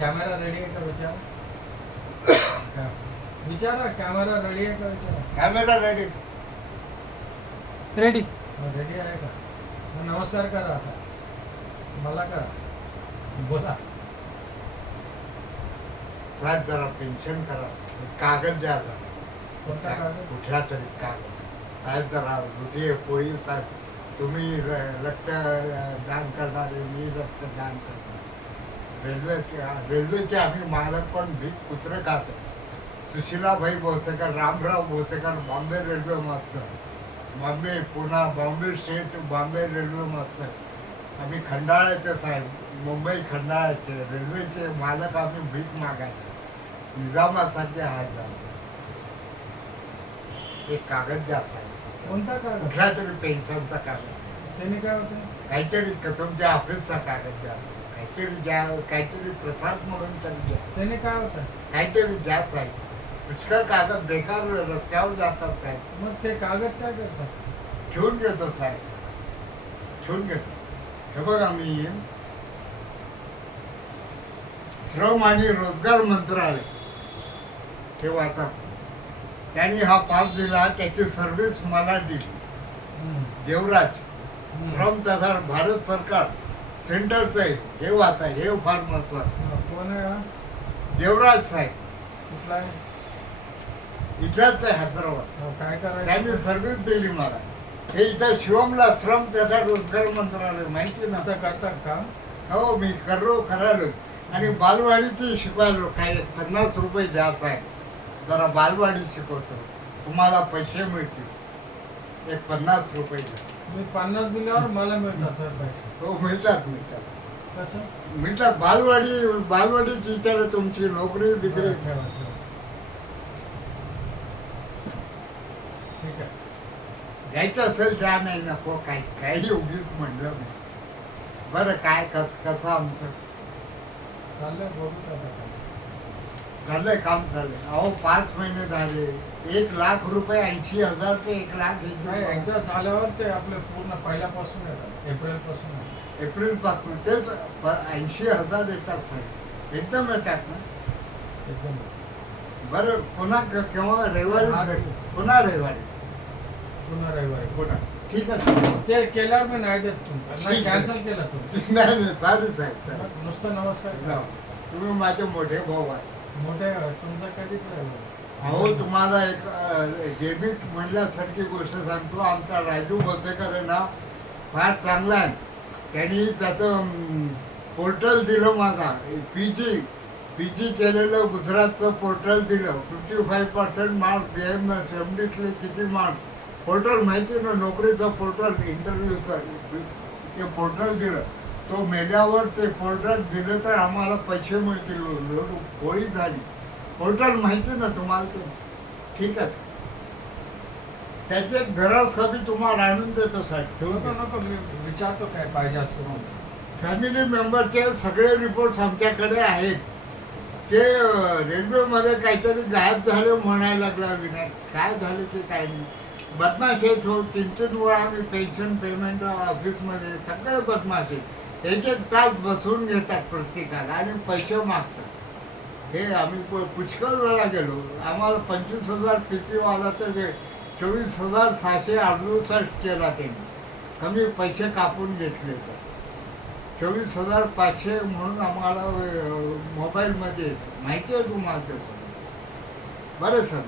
Camera ready आहे का विचारा? विचारा कॅमेरा रेडी आहे का विचारा? Camera ready. रेडी. रेडी आहे का? मग नमस्कार करा आता. मला करा. बोला. साहेब जरा पेन्शन करा. कागद द्या जरा. कोणता कागद? कुठला तरी कागद. साहेब जरा हृदय पोळी साहेब, तुम्ही रक्तदान करणारे, मी रक्तदान करणार. रेल्वेचे आम्ही मालक पण भीक कुत्र खातो. सुशीलाबाई भोसेकर, रामराव भोसेकर, बॉम्बे रेल्वे मास्तर, बॉम्बे पुणा, बॉम्बे स्टेट, बॉम्बे रेल्वे मास्तर. आम्ही खंडाळ्याचे साहेब, मुंबई खंडाळ्याचे रेल्वेचे मालक. आम्ही भीक मागायचे. निजामासारखे हात झाले. एक कागद द्या साहेब. कोणता कागद? कुठला तरी पेन्शनचा कागद. त्याने काय होतं? काहीतरी तुमच्या ऑफिसचा कागद द्या. काहीतरी द्या. काहीतरी प्रसाद म्हणून तरी द्या. त्याने काय होतं? काहीतरी द्या साहेब. पुष्कळ कागद बेकार रस्त्यावर जातात साहेब. मग ते कागद काय करतात? ठेवून घेतो साहेब. ठेवून घेतो. हे बघा, मी श्रम आणि रोजगार मंत्रालय हे वाचा. त्यांनी हा पास दिला. त्याची सर्व्हिस मला दिली. देवराज श्रम तथा भारत सरकार सेंटरचं आहे. हे वाचा. हे फार महत्वाचं. कोण आहे हा? देवराज साहेब. कुठला आहे? इथलाच आहे, हैदराबाद. काय करायचं? त्यांनी सर्व्हिस दिली मला. हे इथं शिवमला श्रम तथा रोजगार मंत्रालय माहिती ना? आता करतात का? हो, मी करायलो. आणि बालवाडीची शिकवायलो. काय 50 रुपये द्या साहेब. जरा बालवाडी शिकवतो. तुम्हाला पैसे मिळतील. एक 50 रुपये द्या. मी 50 दिल्यावर मला मिळतात पैसे? हो, मिळतात. कसं मिळतात. बालवाडीची विचार तुमची नोकरी बिकरी. ठीक आहे. घ्यायचं असेल द्या. नाही नको. काही उगीच म्हणलं नाही. बरं, काय कसं आमचं चाललंय बोलू का? झालंय काम चाललंय. अहो 5 महिने झाले. 1,00,000 रुपये 80,000 ते 1,00,000 नाही, एकदा झाल्यावर ते आपले पूर्ण पहिल्यापासून येतात. एप्रिल एप्रिलपासून तेच 80,000 येतात साहेब. एकदम येतात ना? एकदम. बरं, पुन्हा केव्हा? रविवारी भेटू. पुन्हा रविवारी. पुन्हा ठीक आहे साहेब. ते केल्यावर मी नाही देत तुमचं. नाही, कॅन्सल केलं तुम्ही. नाही चालेल साहेब. चालेल. नुसतं नमस्कार करा. तुम्ही माझे मोठे भाऊ आहे. मोठे तुमचं कधीच आहे. अहो, तुम्हाला एक डेबिट म्हणल्यासारखी गोष्ट सांगतो. आमचा राजू भोसेकर आहे ना, फार चांगला आहे. त्यांनी त्याचं पोर्टल दिलं. माझा पीजी केलेलं गुजरातचं पोर्टल दिलं. 55% मार्क्स. BMSMDतले किती मार्क्स. पोर्टल माहिती ना, नोकरीचं पोर्टल, इंटरव्ह्यूचं ते पोर्टल दिलं. तो मेल्यावर ते पोर्टल दिलं तर आम्हाला पैसे मिळतील. होळी झाली. पोर्टल माहिती ना तुम्हाला ते? ठीक आहे. त्याची एक घरासाठी तुम्हाला आणून देतो साहेब. नको मी विचारतो काय पाहिजे असतो. फॅमिली मेंबरचे सगळे रिपोर्ट्स आमच्याकडे आहेत. ते रेल्वेमध्ये काहीतरी गायब झाले म्हणायला लागला विनायक. काय झालं ते काय नाही. बदमाश आहेत. 3-3 वेळा आम्ही पेन्शन पेमेंट ऑफिसमध्ये सगळे बदमाश आहेत. 1-1 तास बसून घेतात प्रत्येकाला आणि पैसे मागतात. हे आम्ही पुष्कळ वेळा गेलो. आम्हाला 25,000 PTO आला तर 24,668 केला त्यांनी. कमी पैसे कापून घेतले तर 24,500 म्हणून आम्हाला मोबाईलमध्ये माहिती आहे तुम्हाला तसं. बरं सर.